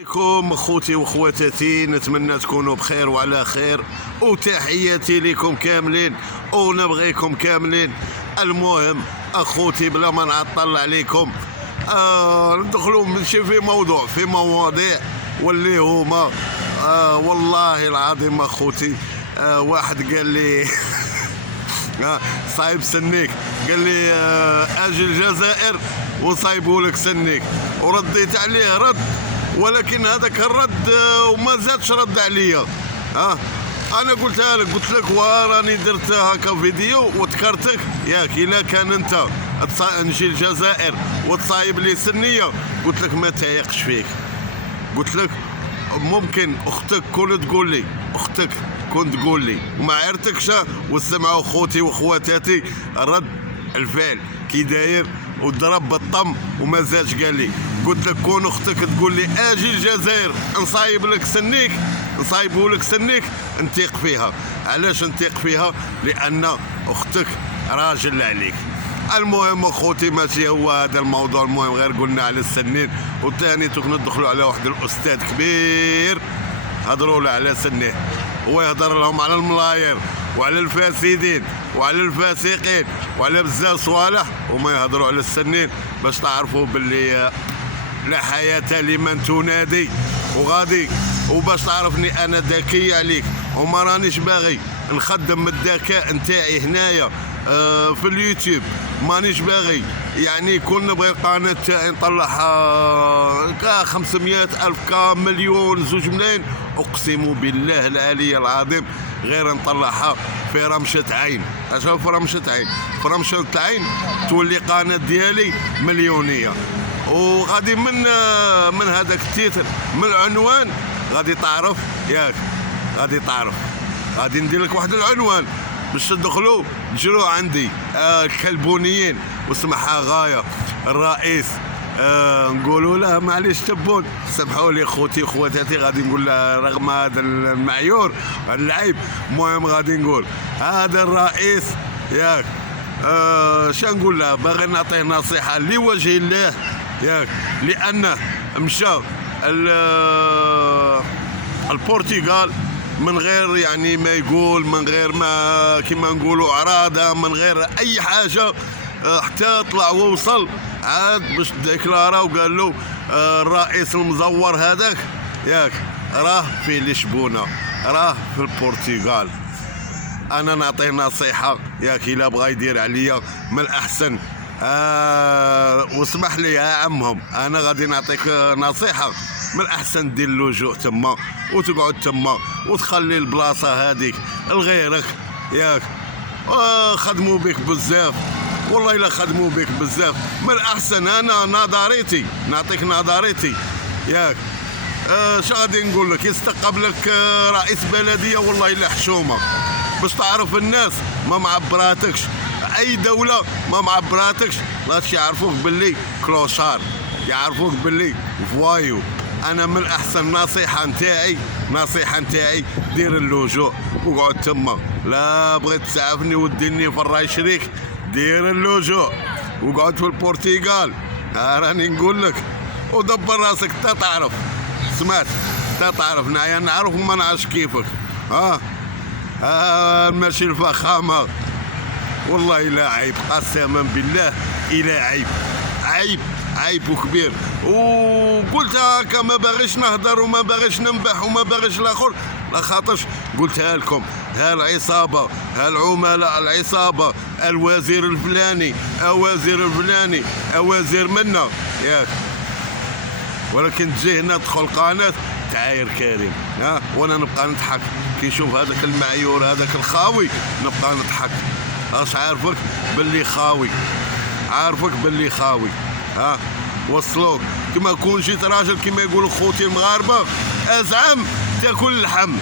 عليكم اخوتي واخواتاتي، نتمنى تكونوا بخير وعلى خير، وتحياتي لكم كاملين ونبغيكم كاملين. المهم اخوتي بلا ما نعطل عليكم ندخلوا ماشي في مواضيع واللي هما والله العظيم اخوتي. واحد قال لي صايب سنيك، قال لي اجي الجزائر وصايبولك سنيك، ورديت عليه رد، ولكن هذاك الرد وما زادش رد عليا. انا قلتها لك، قلت لك وراني درت هكا فيديو وذكرتك ياك الا كان انت نجي الجزائر وتصايب لي سنيه، قلت لك ما تايقش فيك. قلت لك ممكن اختك كنت تقول لي وما عرفتكش، وسمعوا اخوتي واخواتاتي رد الفعل كي داير وضرب بالطم وما زادش قال لي. قلت لك كون اختك تقول لي اجي الجزائر نصايب لك سنيك نتيق فيها. علاش نتيق فيها؟ لان اختك راجل عليك. المهم اخوتي ماشي هو هذا الموضوع، المهم غير قلنا على السنين، وثاني ندخلوا على واحد الاستاذ كبير هضروا له على سنيه، هو يهضر لهم على الملاير وعلى الفاسدين وعلى الفاسقين وعلى بزاف صوالح، وما يهضروا على السنين باش تعرفوا باللي لا حياة لمن تنادي. وغادي وباش تعرفني انا ذكي عليك وما رانيش باغي نخدم الذكاء نتاعي هنايا في اليوتيوب، مانيش باغي يعني كون نبغي القناه تاعي نطلعها 500 الف مليون 2 ملايين، اقسم بالله العلي العظيم غير نطلعها في رمشه عين. اشوف في رمشه عين تولي قناه ديالي مليونيه. وغادي من هذاك التيتر، من العنوان غادي تعرف ياك، غادي ندير لك واحد العنوان باش تدخلوا تجروا عندي الكلبونيين واسمحها غايه الرئيس. نقولوا له معليش تبون سمحوا لي خوتي وخواتاتي، غادي نقول له رغم هذا المعيور العيب، المهم غادي نقول هذا الرئيس ياك شنقول له، باغي نعطيه نصيحه لوجه الله ياك، لانه مشى البرتغال من غير يعني ما يقول، من غير ما كما نقولوا عراضه، من غير اي حاجه، حتى طلع ووصل عاد باش ديكلارا وقال له الرئيس المزور هذاك ياك راه في لشبونه، راه في البرتغال. انا نعطيه نصيحه ياك الا بغى يدير عليا من الاحسن واسمح لي يا عمهم، انا غادي نعطيك نصيحه من الاحسن دير اللجوء تما وتقعد تما وتخلي البلاصه هذيك لغيرك ياك. خدموا بك بزاف والله الا خدموا بك بزاف، من الاحسن انا نظريتي نعطيك نظريتي ياك. اش غادي نقول لك، يستقبلك رئيس بلديه والله الا حشومه، باش تعرف الناس ما معبراتكش، اي دوله ما معبراتكش باش يعرفوك باللي كلوشار، يعرفوك باللي فوايو. انا من الاحسن نصيحه نتاعي دير اللجوء وقعد تما، لا بغيت تسعفني وديني في الراي شريك، دير اللجوء وقعد في البرتغال. راني نقول لك ودبر راسك تا تعرف، سمعت تا تعرف، نعيا نعرف وما نعرفش كيفك. ماشي الفخامه والله لا عيب، قسما بالله الى عيب وكبير. وقلت هكا ما باغيش نهضر وما باغيش ننبح وما باغيش الاخر، لخاطرش قلتها لكم، ها العصابه، ها العملاء العصابه، الوزير الفلاني، اوازير منا ياك، ولكن تجي هنا تدخل قناه تعاير كريم وانا نبقى نضحك كي نشوف هذاك المعيور هذاك الخاوي، نبقى نضحك. اش عارفك باللي خاوي وصلوك كما كون جيت راجل كما يقولوا خوتي المغاربه، ازعم تاكل اللحم،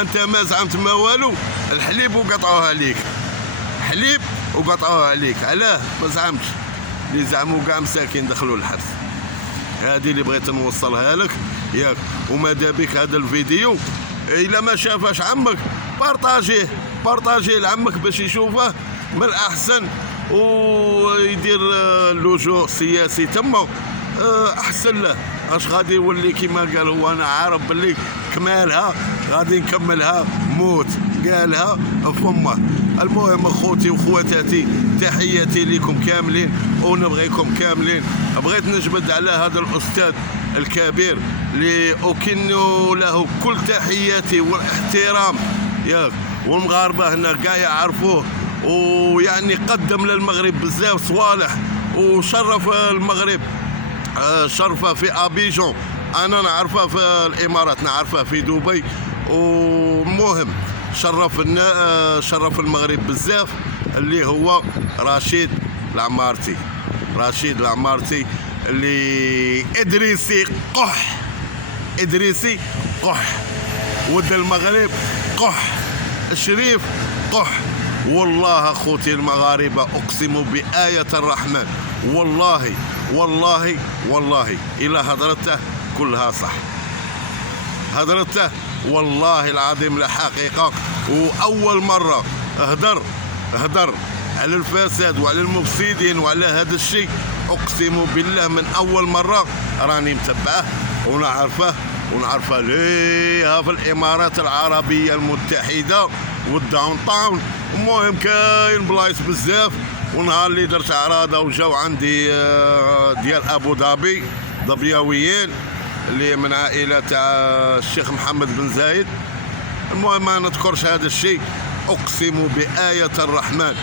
انت ما زعمت ما والو، الحليب وقطعوها عليك، علاه ما زعمتش؟ اللي زعموا كاع مساكين دخلوا الحبس. هذه اللي بغيت نوصلها لك ياك. وماذا بك هذا الفيديو الا ما شافاش عمك بارطاجيه لعمك باش يشوفه من الاحسن، ويدير اللجوء السياسي تما احسن له. اش غادي يولي كيما قال هو، انا عارف باللي كمالها غادي نكملها موت، قالها فمه. المهم اخوتي وخواتاتي، تحياتي لكم كاملين ونبغيكم كاملين. بغيت نجبد على هذا الاستاذ الكبير اللي اكن له كل تحياتي والاحترام ياك، والمغاربه هنا كاع يعرفوه، ويعني قدم للمغرب بزاف صوالح وشرف المغرب، شرفه في ابيجون، انا نعرفه في الامارات، نعرفه في دبي، ومهم شرف المغرب بزاف، اللي هو رشيد العمارتي. رشيد العمارتي اللي ادريسي قح، ود المغرب قح، الشريف قح. والله اخوتي المغاربه اقسم بآية الرحمن، والله والله والله الا هضرته كلها صح، هضرته والله العظيم لحقيقه. واول مره هدر على الفساد وعلى المفسدين وعلى هذا الشيء، اقسم بالله من اول مره راني متبعه ونعرفه ليها في الامارات العربيه المتحده والداون تاون. المهم كاين بلايص بزاف. ونهار اللي درت عراضه وجاو عندي ديال ابو ظبي، ظبياويين اللي من عائله تاع الشيخ محمد بن زايد. المهم ما نذكرش هذا الشيء، اقسم بآية الرحمن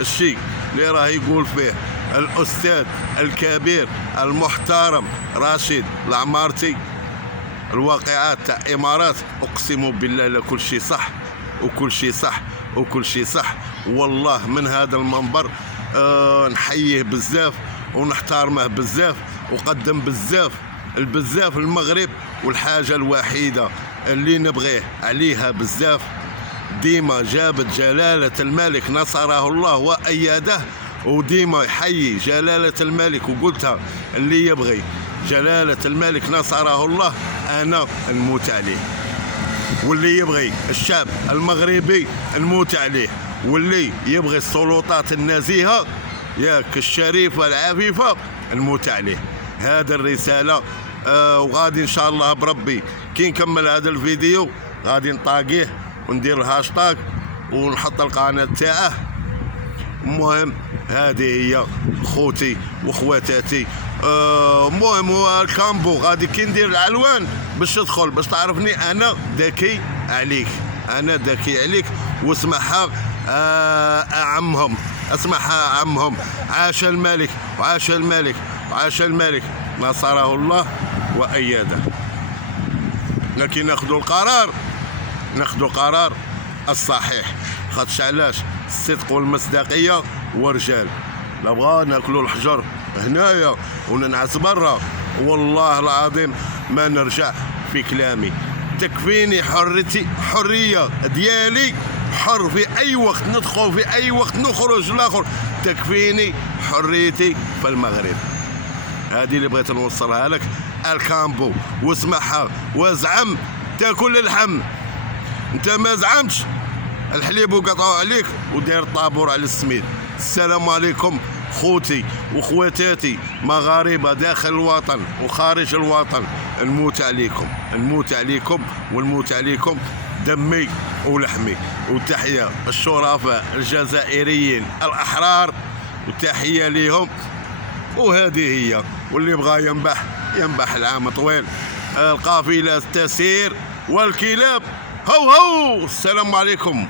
الشيء اللي راه يقول فيه الاستاذ الكبير المحترم رشيد العمارتي، الواقعات تاع امارات، اقسم بالله لكل شيء صح وكل شيء صح. والله من هذا المنبر نحييه بزاف ونحترمه بزاف، وقدم بزاف المغرب. والحاجه الوحيده اللي نبغيه عليها بزاف، ديما جابت جلاله الملك نصره الله وايده، وديما يحيي جلاله الملك. وقلتها اللي يبغي جلاله الملك نصره الله انا نموت عليه، واللي يبغي الشعب المغربي نموت عليه، واللي يبغي السلطات النزيهه ياك الشريفه العفيفه نموت عليه. هذا الرساله. وغادي ان شاء الله بربي كي نكمل هذا الفيديو غادي نطاقيه وندير الهاشتاغ ونحط القناه تاعه. المهم هذه هي خوتي واخواتاتي. المهم هو الكامبو غادي كي ندير الالوان باش تدخل باش تعرفني انا ذكي عليك، واسمعها عمهم، اسمعها عمهم. عاش الملك وعاش الملك نصره الله وأيده. لكن ناخذ القرار الصحيح، خاطش علاش الصدق والمصداقيه ورجال. لا بغا ناكلوا الحجر هنايا وننعس برا، والله العظيم ما نرجع في كلامي. تكفيني حريه ديالي، حر في اي وقت ندخل، في اي وقت نخرج الاخر، تكفيني حريتي في المغرب. هذه اللي بغيت نوصلها لك. الكامبو واسمعها وازعم تاكل اللحم، انت ما زعمتش الحليب وقطعوا عليك وداير طابور على السميد. السلام عليكم خوتي واخواتاتي مغاربه داخل الوطن وخارج الوطن، نموت عليكم ونموت عليكم دمي ولحمي. وتحيه الشرفاء الجزائريين الاحرار، وتحيه ليهم. وهذه هي، واللي بغى ينبح العام طويل. القافله تسير والكلاب هو. السلام عليكم.